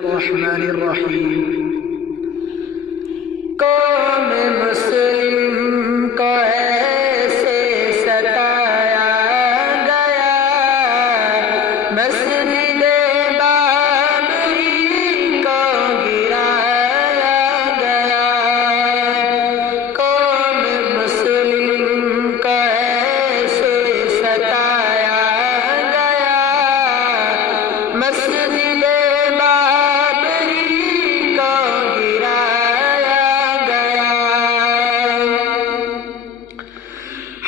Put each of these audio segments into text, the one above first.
الرحمن الرحیم قوم مسلم کو ایسے ستایا گیا، مسجد بابری کو گرایا گیا۔ قوم مسلم کو ایسے ستایا گیا، مسجد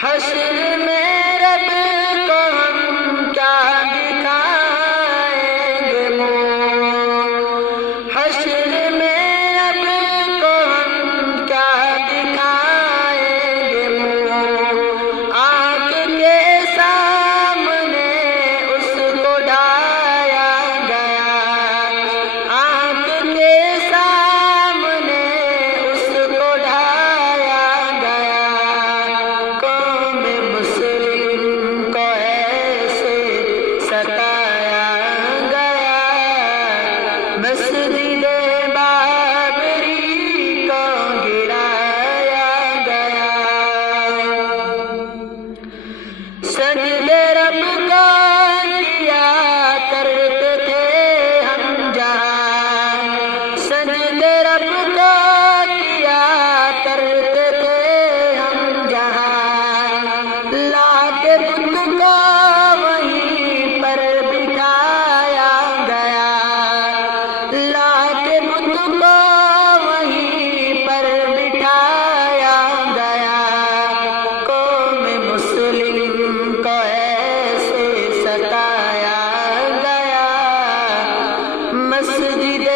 حشر میں رب کو ہم کیا دکھائیں گے منہ، حشر میں رب کو ہم کیا دکھائیں گے منہ، آنکھ کے سامنے اس کو ڈھایا گیا، آنکھ کے سامنے اس کو ڈھایا گیا۔ ستایا گیا، مسجد بابری کو گرایا گیا۔ سجدے رب کو کیا کرتے تھے ہم جہاں، سجدے رب کو کیا کرتے تھے ہم جہاں، لا کے بت کو مسجد